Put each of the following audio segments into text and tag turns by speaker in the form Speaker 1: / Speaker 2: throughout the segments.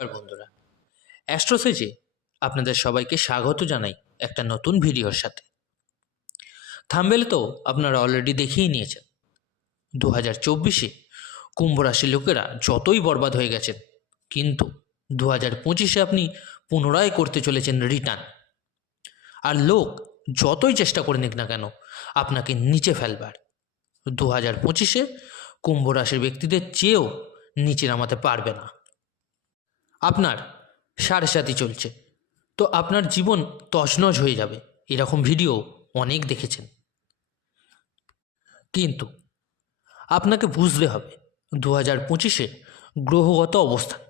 Speaker 1: বন্ধুরা। অ্যাস্ট্রোসেজে আপনাদের সবাইকে স্বাগত জানাই একটা নতুন ভিডিওর সাথে। থাম্বেল তো আপনারা অলরেডি দেখেই নিয়েছেন। দু হাজার চব্বিশে কুম্ভ লোকেরা যতই বরবাদ হয়ে গেছেন, কিন্তু দু হাজার পঁচিশে আপনি পুনরায় করতে চলেছেন রিটার্ন আর লোক যতই চেষ্টা করে নিক না কেন, আপনাকে নিচে ফেলবার। দু হাজার পঁচিশে কুম্ভ রাশির ব্যক্তিদের চেয়েও নিচে নামাতে পারবে না। আপনার সাড়ে সাথী চলছে। তো আপনার জীবন তছনছ হয়ে যাবে। এরকম ভিডিও অনেক দেখেছেন। কিন্তু আপনাকে বুঝতে হবে দু হাজার পঁচিশে গ্রহগত অবস্থান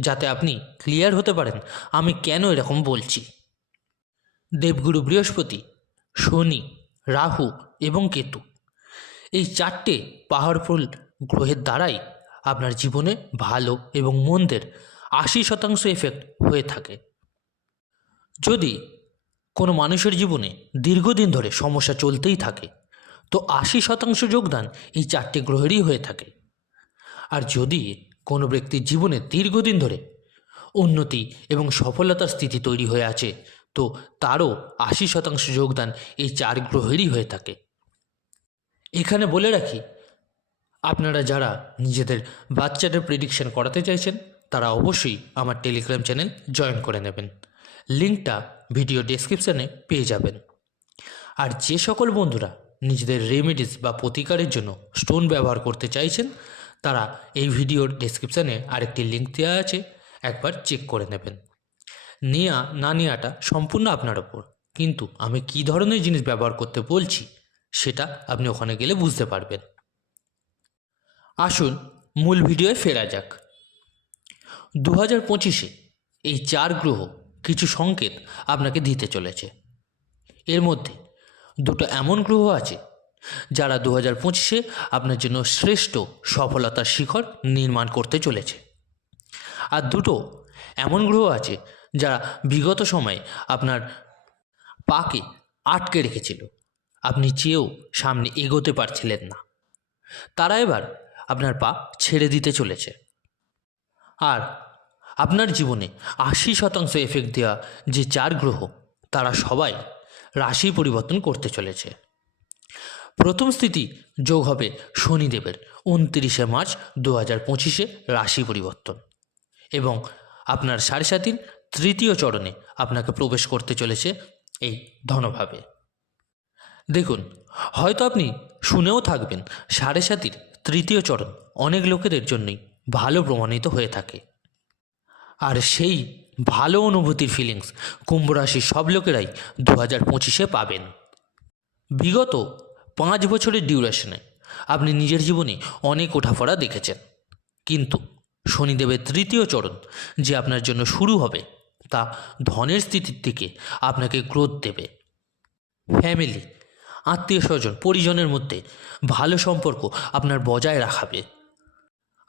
Speaker 1: যাতে আপনি ক্লিয়ার হতে পারেন, আমি কেন এরকম বলছি। দেবগুরু বৃহস্পতি, শনি, রাহু এবং কেতু, এই চারটে পাওয়ারফুল গ্রহের দ্বারাই আপনার জীবনে ভালো এবং মন্দের আশি শতাংশ এফেক্ট হয়ে থাকে। যদি কোনো মানুষের জীবনে দীর্ঘদিন ধরে সমস্যা চলতেই থাকে, তো আশি শতাংশ যোগদান এই চারটি গ্রহেরই হয়ে থাকে। আর যদি কোনো ব্যক্তির জীবনে দীর্ঘদিন ধরে উন্নতি এবং সফলতার স্থিতি তৈরি হয়ে আছে, তো তারও আশি শতাংশ যোগদান এই চার গ্রহেরই হয়ে থাকে। এখানে বলে রাখি, আপনারা যারা নিজেদের বাচ্চাদের প্রেডিকশন করাতে চাইছেন তারা অবশ্যই আমার টেলিগ্রাম চ্যানেল জয়েন করে নেবেন। লিঙ্কটা ভিডিও ডেসক্রিপশানে পেয়ে যাবেন। আর যে সকল বন্ধুরা নিজেদের রেমেডিস বা প্রতিকারের জন্য স্টোন ব্যবহার করতে চাইছেন, তারা এই ভিডিওর ডেসক্রিপশানে আরেকটি লিঙ্ক দেওয়া আছে, একবার চেক করে নেবেন। নেয়া না নেওয়াটা সম্পূর্ণ আপনার ওপর। কিন্তু আমি কী ধরনের জিনিস ব্যবহার করতে বলছি, সেটা আপনি ওখানে গেলে বুঝতে পারবেন। আসুন মূল ভিডিওয়ে ফেরা যাক। দু হাজার পঁচিশে এই চার গ্রহ কিছু সংকেত আপনাকে দিতে চলেছে। এর মধ্যে দুটো এমন গ্রহ আছে যারা দু হাজার পঁচিশে আপনার জন্য শ্রেষ্ঠ সফলতার শিখর নির্মাণ করতে চলেছে। আর দুটো এমন গ্রহ আছে যারা বিগত সময়ে আপনার পাকে আটকে রেখেছিল। আপনি চেয়েও সামনে এগোতে পারছিলেন না। তারা এবার আপনার পা ছেড়ে দিতে চলেছে। আর আপনার জীবনে আশি শতাংশ এফেক্ট দেওয়া যে চার গ্রহ, তারা সবাই রাশি পরিবর্তন করতে চলেছে। প্রথম স্থিতি যোগ হবে শনিদেবের, উনত্রিশে মার্চ দু হাজার পঁচিশে রাশি পরিবর্তন। এবং আপনার সাড়ে সাতির তৃতীয় চরণে আপনাকে প্রবেশ করতে চলেছে এই ধনভাবে। দেখুন, হয়তো আপনি শুনেও থাকবেন সাড়ে সাতির তৃতীয় চরণ অনেক লোকেদের জন্যই ভালো প্রমাণিত হয়ে থাকে। আর সেই ভালো অনুভূতির ফিলিংস কুম্ভ রাশির সব লোকেরাই দু হাজার পঁচিশে পাবেন। বিগত পাঁচ বছরের ডিউরেশনে আপনি নিজের জীবনে অনেক ওঠাফড়া দেখেছেন। কিন্তু শনিদেবের তৃতীয় চরণ যে আপনার জন্য শুরু হবে, তা ধনের স্থিতির দিকে আপনাকে গ্রোথ দেবে। ফ্যামিলি আত্মীয় স্বজন পরিজনের মধ্যে ভালো সম্পর্ক আপনার বজায় রাখাবে।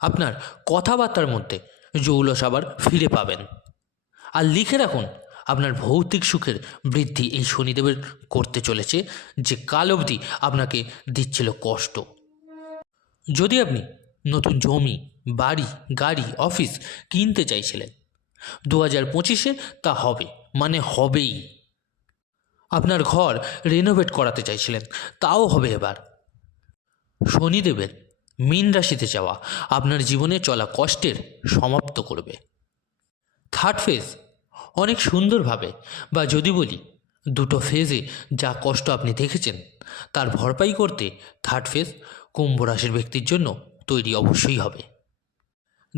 Speaker 1: আপনার কথাবার্তার মধ্যে জৌলস আবার ফিরে পাবেন। আর লিখে রাখুন, আপনার ভৌতিক সুখের বৃদ্ধি এই শনিদেবের করতে চলেছে, যে কাল অবধি আপনাকে দিচ্ছিল কষ্ট। যদি আপনি নতুন জমি, বাড়ি, গাড়ি, অফিস কিনতে চাইছিলেন দু হাজার পঁচিশে তা হবে মানে হবেই। আপনার ঘর রেনোভেট করাতে চাইছিলেন, তাও হবে এবার। শনিদেবের মীন রাশিতে যাওয়া আপনার জীবনে চলা কষ্টের সমাপ্ত করবে। থার্ড ফেজ অনেক সুন্দরভাবে বা যদি বলি, দুটো ফেজে যা কষ্ট আপনি দেখেছেন, তার ভরপাই করতে থার্ড ফেজ কুম্ভ রাশির ব্যক্তির জন্য তৈরি অবশ্যই হবে।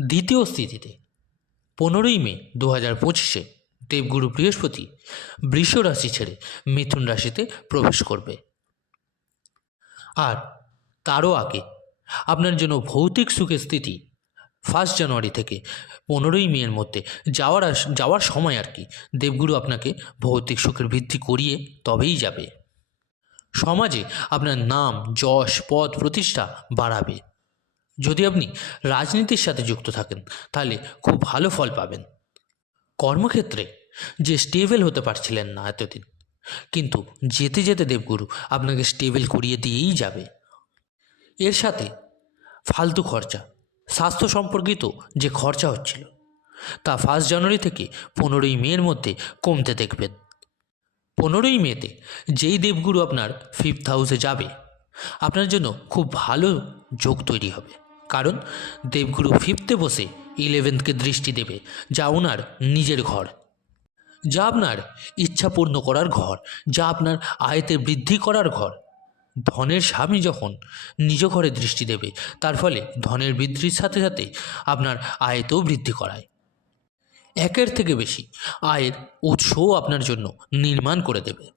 Speaker 1: দ্বিতীয় স্থিতিতে, পনেরোই মে দু হাজার পঁচিশে দেবগুরু বৃহস্পতি বৃষ রাশি ছেড়ে মিথুন রাশিতে প্রবেশ করবে। আর তারও আগে আপনার জন্য ভৌতিক সুখের স্থিতি। ফার্স্ট জানুয়ারি থেকে পনেরোই মের মধ্যে যাওয়ার যাওয়ার সময় আর কি দেবগুরু আপনাকে ভৌতিক সুখের বৃদ্ধি করিয়ে তবেই যাবে। সমাজে আপনার নাম, যশ, পদ, প্রতিষ্ঠা বাড়াবে। যদি আপনি রাজনীতির সাথে যুক্ত থাকেন, তাহলে খুব ভালো ফল পাবেন। কর্মক্ষেত্রে যে স্টেবেল হতে পারছিলেন না এতদিন, কিন্তু যেতে যেতে দেবগুরু আপনাকে স্টেবেল করিয়ে দিয়েই যাবে। এর সাথে ফালতু খরচা, স্বাস্থ্য সম্পর্কিত যে খরচা হচ্ছিল, তা ফার্স্ট জানুয়ারি থেকে পনেরোই মের মধ্যে কমতে দেখবেন। পনেরোই মেতে যেই দেবগুরু আপনার ফিফথ হাউসে যাবে, আপনার জন্য খুব ভালো যোগ তৈরি হবে। কারণ দেবগুরু ফিফথে বসে ইলেভেন্থকে দৃষ্টি দেবে, যা ওনার নিজের ঘর। যা আপনার ইচ্ছা পূর্ণ করার ঘর, যা আপনার আয়তে বৃদ্ধি করার ঘর। ধনের স্বামী যখন নিজ ঘরে দৃষ্টি দেবে, তার ফলে ধনের বৃদ্ধির সাথে সাথে আপনার আয়তেও বৃদ্ধি করায়। একের থেকে বেশি আয়ের উৎসও আপনার জন্য নির্মাণ করে দেবে।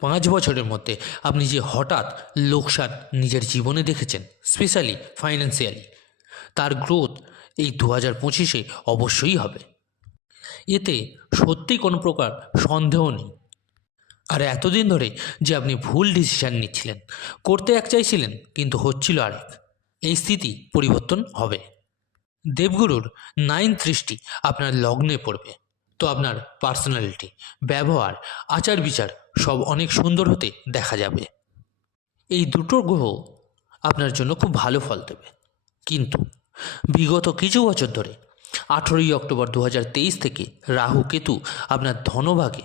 Speaker 1: পাঁচ বছরের মধ্যে আপনি যে হঠাৎ লোকসান নিজের জীবনে দেখেছেন, স্পেশালি ফাইন্যান্সিয়ালি, তার গ্রোথ এই দু হাজার পঁচিশে অবশ্যই হবে। এতে সত্যি কোনো প্রকার সন্দেহ নেই। আর এতদিন ধরে যে আপনি ভুল ডিসিশান নিচ্ছিলেন, করতে এক চাইছিলেন, কিন্তু হচ্ছিল আরেক। এই স্থিতি পরিবর্তন হবে। দেবগুরুর নাইন দৃষ্টি আপনার লগ্নে পড়বে। তো আপনার পার্সোনালিটি ব্যবহার আচার বিচার সব অনেক সুন্দর হতে দেখা যাবে। এই দুটো গ্রহ আপনার জন্য খুব ভালো ফল দেবে। কিন্তু বিগত কিছু বছর ধরে আঠেরোই অক্টোবর দু হাজার তেইশ থেকে রাহু কেতু আপনার ধনভাগে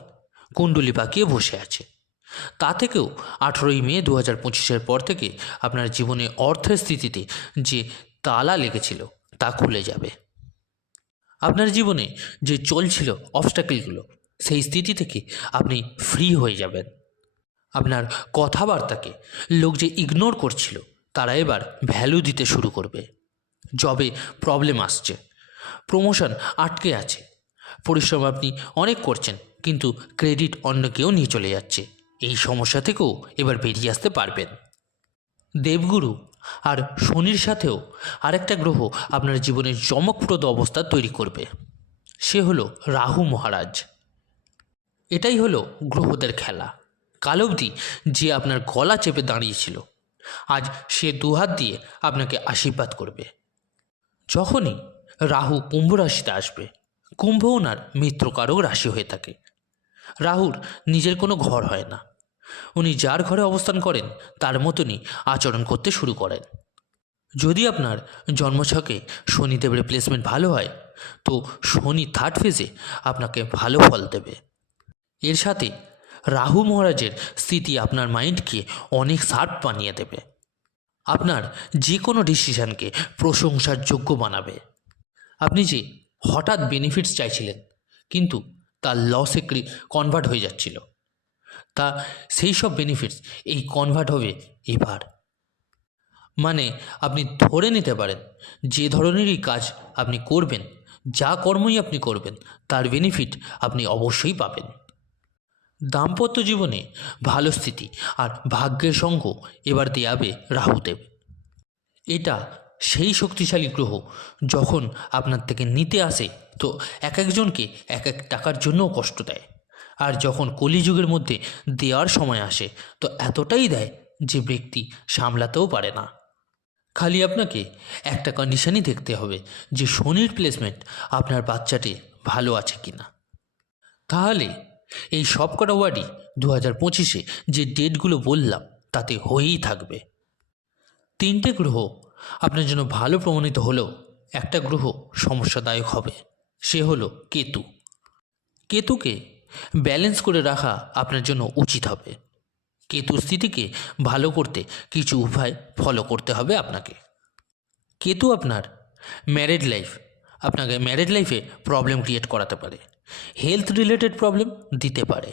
Speaker 1: কুণ্ডলি পাকিয়ে বসে আছে। তা থেকেও আঠেরোই মে দু হাজার পঁচিশের পর থেকে আপনার জীবনে অর্থের স্থিতিতে যে তালা লেগেছিল তা খুলে যাবে। আপনার জীবনে যে চলছিল অবস্টাকেলগুলো সেই স্থিতি থেকে আপনি ফ্রি হয়ে যাবেন। আপনার কথাবার্তাকে লোক যে ইগনোর করছিল, তারা এবার ভ্যালু দিতে শুরু করবে। জবে প্রবলেম আসছে প্রমোশন আটকে আছে, পরিশ্রম আপনি অনেক করছেন কিন্তু ক্রেডিট অন্য কেউ নিয়ে চলে যাচ্ছে। এই সমস্যা থেকেও এবার বেরিয়ে আসতে পারবেন। দেবগুরু আর শনির সাথেও আরেকটা গ্রহ আপনার জীবনের চমকপ্রদ অবস্থা তৈরি করবে। সে হলো রাহু মহারাজ। এটাই হলো গ্রহদের খেলা। কাল অবধি যে আপনার গলা চেপে দাঁড়িয়েছিল, আজ সে দুহাত দিয়ে আপনাকে আশীর্বাদ করবে। যখনই রাহু কুম্ভ রাশিতে আসবে, কুম্ভ ওনার মিত্রকারক রাশি হয়ে থাকে। রাহুর নিজের কোনো ঘর হয় না। উনি যার ঘরে অবস্থান করেন, তার মতনই আচরণ করতে শুরু করেন। যদি আপনার জন্মছকে শনিদেবের প্লেসমেন্ট ভালো হয়, তো শনি থার্ড ফেজে আপনাকে ভালো ফল দেবে। এর সাথে রাহু মহারাজের স্থিতি আপনার মাইন্ডকে অনেক শার্প বানিয়ে দেবে। আপনার যে কোনো ডিসিশানকে প্রশংসার যোগ্য বানাবে। আপনি যে হঠাৎ বেনিফিটস চাইছিলেন, কিন্তু তার লসে কনভার্ট হয়ে যাচ্ছিল। তা সেই সব বেনিফিটস এই কনভার্ট হবে এবার। মানে আপনি ধরে নিতে পারেন, যে ধরনেরই কাজ আপনি করবেন, যা কর্মই আপনি করবেন, তার বেনিফিট আপনি অবশ্যই পাবেন। দাম্পত্য জীবনে ভালো স্থিতি আর ভাগ্যের সঙ্গ এবার দেয়াবে রাহুদেব। এটা সেই শক্তিশালী গ্রহ যখন আপনার থেকে নিতে আসে, তো এক একজনকে এক এক টাকার জন্যও কষ্ট দেয়। আর যখন কলিযুগের মধ্যে দেওয়ার সময় আসে, তো এতটাই দেয় যে ব্যক্তি সামলাতেও পারে না। খালি আপনাকে একটা কন্ডিশনই দেখতে হবে যে শনির প্লেসমেন্ট আপনার বাচ্চাটি ভালো আছে কি না তাহলে এই সব কটা ওয়ার্ডই দু হাজার পঁচিশে যে ডেটগুলো বললাম, তাতে হয়েই থাকবে। তিনটে গ্রহ আপনার জন্য ভালো প্রমাণিত হলেও একটা গ্রহ সমস্যাদায়ক হবে। সে হলো কেতু। কেতুকে ব্যালেন্স করে রাখা আপনার জন্য উচিত হবে। কেতু স্থিতিকে ভালো করতে কিছু উপায় ফলো করতে হবে আপনাকে। কেতু আপনার ম্যারেড লাইফ আপনাকে ম্যারেড লাইফে প্রবলেম ক্রিয়েট করাতে পারে। হেলথ রিলেটেড প্রবলেম দিতে পারে।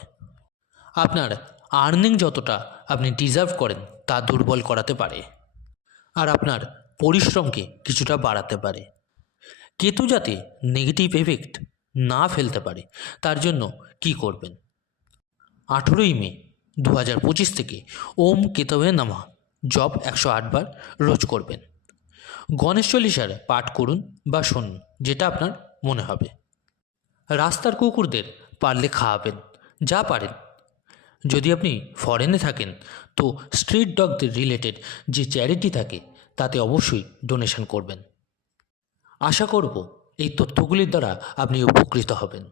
Speaker 1: আপনার আর্নিং যতটা আপনি ডিজার্ভ করেন, তা দুর্বল করাতে পারে। আর আপনার পরিশ্রমকে কিছুটা বাড়াতে পারে। কেতু যাতে নেগেটিভ এফেক্ট না ফেলতে পারে, তার জন্য কি করবেন? আঠেরোই মে দু হাজার পঁচিশ থেকে ওম কেতবে নামা জব একশো আটবার রোজ করবেন। গণেশ চল্লিশার পাঠ করুন বা শুনুন, যেটা আপনার মনে হবে। রাস্তার কুকুরদের পারলে খাওয়াবেন, যা পারেন। যদি আপনি ফরেনে থাকেন, তো স্ট্রিট ডগদের রিলেটেড যে চ্যারিটি থাকে তাতে অবশ্যই ডোনেশন করবেন। আশা করব এই তথ্যগুলির দ্বারা আপনি উপকৃত হবেন।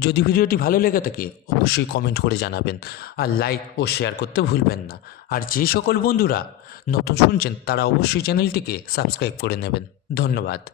Speaker 1: যদি ভিডিওটি ভালো লেগে থাকে, অবশ্যই কমেন্ট করে জানাবেন। আর লাইক ও শেয়ার করতে ভুলবেন না। আর যে সকল বন্ধুরা নতুন শুনছেন, তারা অবশ্যই চ্যানেলটিকে সাবস্ক্রাইব করে নেবেন। ধন্যবাদ।